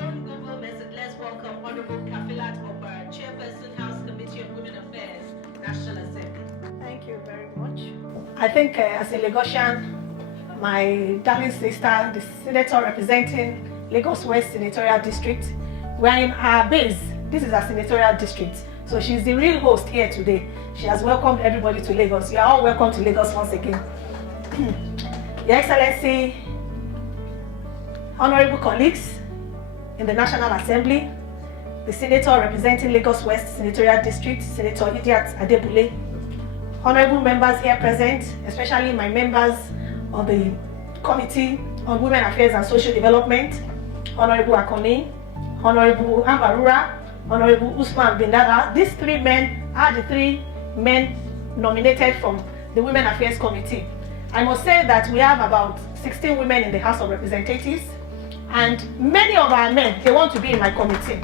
own Google message, let's welcome Honorable Kafilat Ogbara, Chairperson, House Committee on Women Affairs, National Assembly. Thank you very much. I think as a Lagosian, my darling sister, the senator representing Lagos West Senatorial District, we're in her base. This is our senatorial district. So she's the real host here today. She has welcomed everybody to Lagos. You are all welcome to Lagos once again. Your Excellency, honorable colleagues in the National Assembly, the senator representing Lagos West Senatorial District, Senator Idiat Adebule, honorable members here present, especially my members of the Committee on Women Affairs and Social Development, Honorable Akoni, Honorable Ambarura, Honorable Usman Bindara. These three men are the three men nominated from the Women Affairs Committee. I must say that we have about 16 women in the House of Representatives, and many of our men, they want to be in my committee.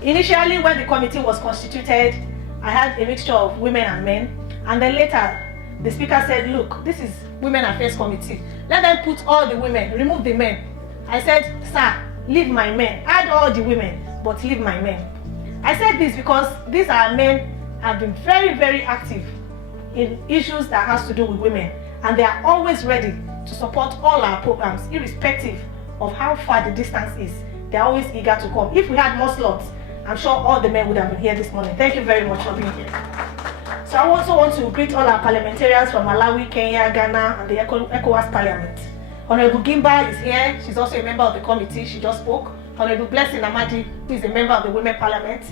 Initially, when the committee was constituted, I had a mixture of women and men, and then later, the speaker said, look, this is Women Affairs Committee. Let them put all the women, remove the men. I said, sir, leave my men. Add all the women, but leave my men. I said this because these are men have been very, very active in issues that has to do with women, and they are always ready to support all our programs, irrespective of how far the distance is. They are always eager to come. If we had more slots, I'm sure all the men would have been here this morning. Thank you very much for being here. So I also want to greet all our parliamentarians from Malawi, Kenya, Ghana, and the ECOWAS Parliament. Honorable Gimba is here. She's also a member of the committee. She just spoke. Honorable Blessing Amadi, who is a member of the Women Parliament.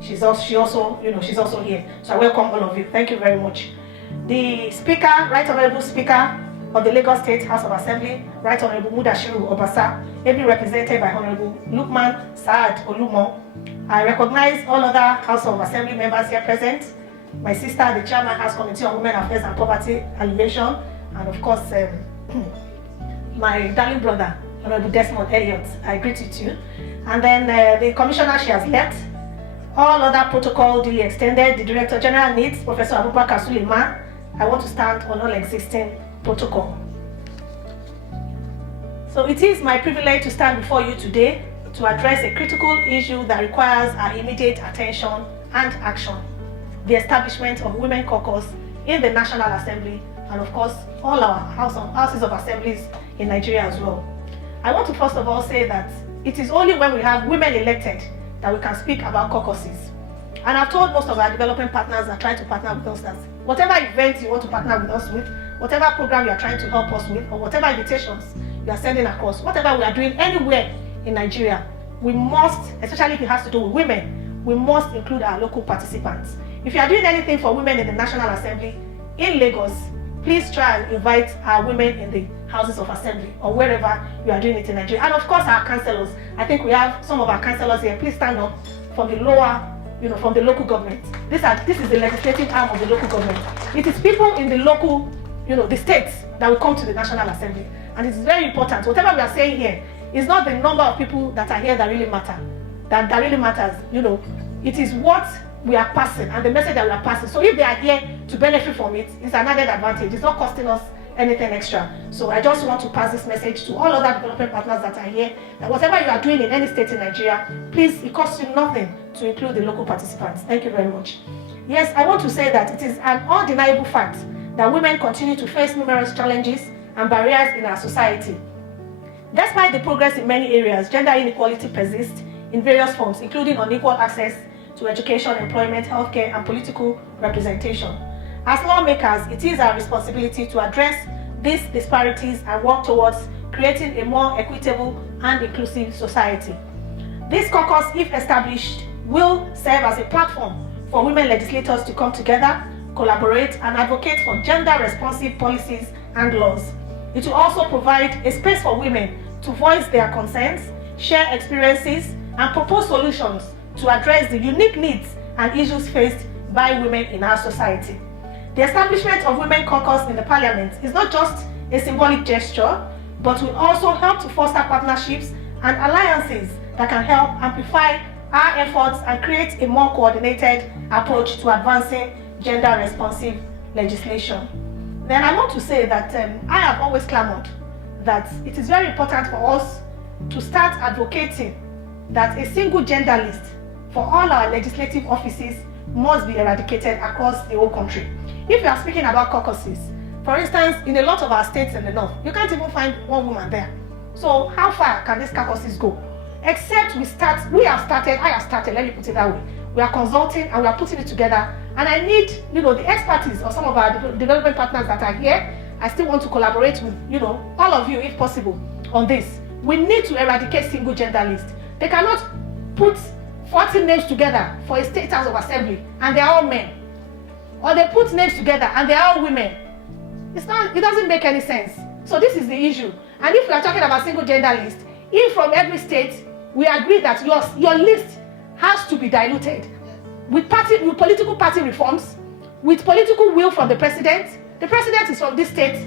She's also here. So I welcome all of you. Thank you very much. The Speaker, Right Honorable Speaker of the Lagos State House of Assembly, Right Honorable Mudashiru Obasa, ably represented by Honorable Lukman Saad Olumo. I recognize all other House of Assembly members here present. My sister, the Chairman, House Committee on Women Affairs and Poverty Alleviation, and of course, my darling brother, Honorable Desmond Elliott. I greet you too. And then the Commissioner, she has left. All other protocol duly extended. The Director General needs Professor Abubakar Suleiman. I want to stand on all existing protocol. So it is my privilege to stand before you today to address a critical issue that requires our immediate attention and action: the establishment of Women Caucus in the National Assembly, and of course all our houses of assemblies in Nigeria as well. I want to first of all say that it is only when we have women elected that we can speak about caucuses. And I've told most of our development partners that try to partner with us that whatever events you want to partner with us with, whatever program you are trying to help us with, or whatever invitations you are sending across, whatever we are doing anywhere in Nigeria, we must, especially if it has to do with women, we must include our local participants. If you are doing anything for women in the National Assembly in Lagos, please try and invite our women in the houses of assembly or wherever you are doing it in Nigeria. And of course our councillors. I think we have some of our councillors here. Please stand up from the lower, from the local government. This is the legislative arm of the local government. It is people in the local, the states that will come to the National Assembly. And it's very important. Whatever we are saying here is not the number of people that are here that really matter. That really matters. It is what we are passing and the message that we are passing. So if they are here to benefit from it, it's an added advantage. It's not costing us anything extra. So I just want to pass this message to all other development partners that are here, that whatever you are doing in any state in Nigeria, please, it costs you nothing to include the local participants. Thank you very much. Yes, I want to say that it is an undeniable fact that women continue to face numerous challenges and barriers in our society. Despite the progress in many areas, gender inequality persists in various forms, including unequal access to education, employment, healthcare, and political representation. As lawmakers, it is our responsibility to address these disparities and work towards creating a more equitable and inclusive society. This caucus, if established, will serve as a platform for women legislators to come together, collaborate, and advocate for gender-responsive policies and laws. It will also provide a space for women to voice their concerns, share experiences, and propose solutions to address the unique needs and issues faced by women in our society. The establishment of Women Caucus in the Parliament is not just a symbolic gesture, but will also help to foster partnerships and alliances that can help amplify our efforts and create a more coordinated approach to advancing gender-responsive legislation. Then I want to say that I have always clamored that it is very important for us to start advocating that a single gender list for all our legislative offices must be eradicated across the whole country. If you are speaking about caucuses, for instance, in a lot of our states in the north, you can't even find one woman there. So how far can these caucuses go? Except I have started, let me put it that way. We are consulting and we are putting it together. And I need, the expertise of some of our development partners that are here. I still want to collaborate with, all of you if possible on this. We need to eradicate single gender list. They cannot put 40 names together for a state house of assembly and they are all men. Or they put names together and they are all women. It doesn't make any sense. So this is the issue. And if we are talking about single gender list, if from every state we agree that your list has to be diluted with political party reforms, with political will from the president. The president is from this state.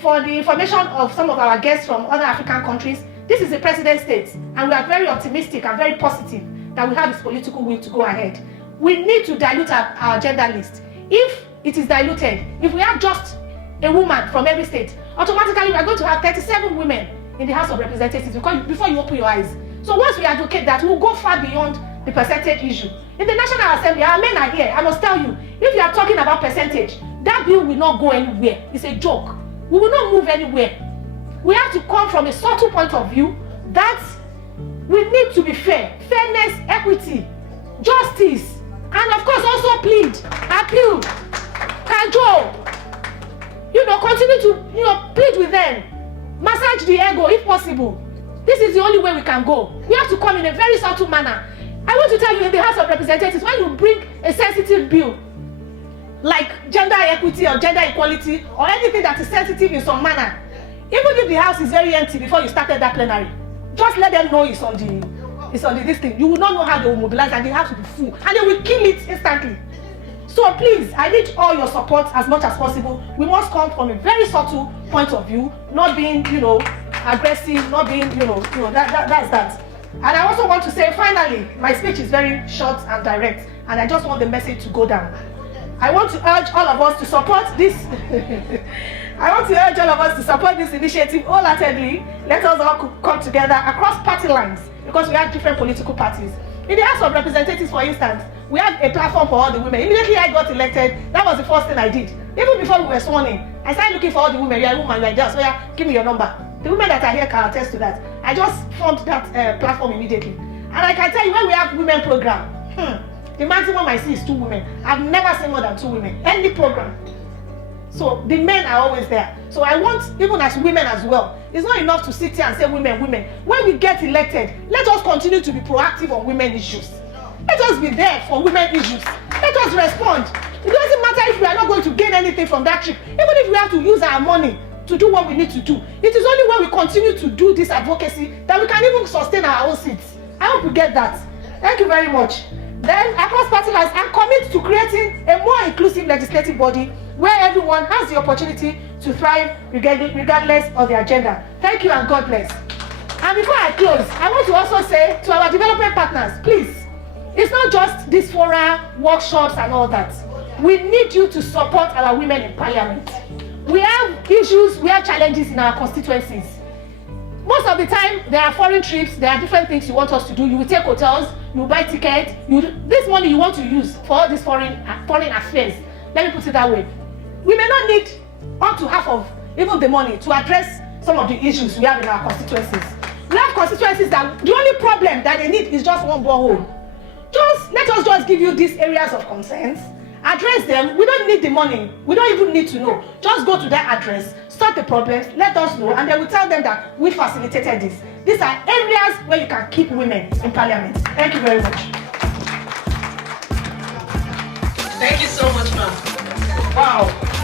For the information of some of our guests from other African countries, this is the president's state, and we are very optimistic and very positive that we have this political will to go ahead. We need to dilute our gender list. If it is diluted, if we have just a woman from every state, automatically we are going to have 37 women in the House of Representatives before you open your eyes. So once we advocate that, we'll go far beyond the percentage issue. In the National Assembly, our men are here. I must tell you, if you are talking about percentage, that bill will not go anywhere. It's a joke. We will not move anywhere. We have to come from a subtle point of view that we need to be fair. Fairness, equity, justice, and of course also plead, appeal, cajole. Continue to plead with them. Massage the ego if possible. This is the only way we can go. We have to come in a very subtle manner. I want to tell you, in the House of Representatives, when you bring a sensitive bill, like gender equity or gender equality, or anything that is sensitive in some manner, even if the House is very empty before you started that plenary, just let them know it's on this thing. You will not know how they will mobilize, and the House will be full, and they will kill it instantly. So please, I need all your support as much as possible. We must come from a very subtle point of view, not being, aggressive, not being, that's that. And I also want to say, finally, my speech is very short and direct, and I just want the message to go down. I want to urge all of us to support this. I want to urge all of us to support this initiative wholeheartedly. Let us all come together across party lines, because we have different political parties. In the House of Representatives, for instance, we have a platform for all the women. Immediately I got elected, that was the first thing I did. Even before we were sworn in, I started looking for all the women. You're a woman, you're just, so yeah, give me your number. The women that are here can attest to that. I just formed that platform immediately. And I can tell you, when we have women program, the maximum I see is 2 women. I've never seen more than 2 women, any program. So the men are always there. So I want, even as women as well, it's not enough to sit here and say women. When we get elected, let us continue to be proactive on women issues. Let us be there for women issues. Let us respond. It doesn't matter if we are not going to gain anything from that trip. Even if we have to use our money to do what we need to do. It is only when we continue to do this advocacy that we can even sustain our own seats. I hope you get that. Thank you very much. Then, across party lines, I'm committed to creating a more inclusive legislative body where everyone has the opportunity to thrive regardless of their gender. Thank you and God bless. And before I close, I want to also say to our development partners, please, it's not just this fora, workshops and all that. We need you to support our women in parliament. We have issues, we have challenges in our constituencies. Most of the time, there are foreign trips, there are different things you want us to do. You will take hotels, you will buy tickets, this money you want to use for all these foreign affairs. Let me put it that way. We may not need up to half of even the money to address some of the issues we have in our constituencies. We have constituencies that the only problem that they need is just one borehole. Let us just give you these areas of concerns, address them. We don't need the money. We don't even need to know. Just go to that address, start the problems, let us know, and then we tell them that we facilitated this. These are areas where you can keep women in parliament. Thank you very much. Thank you so much, ma'am. Wow.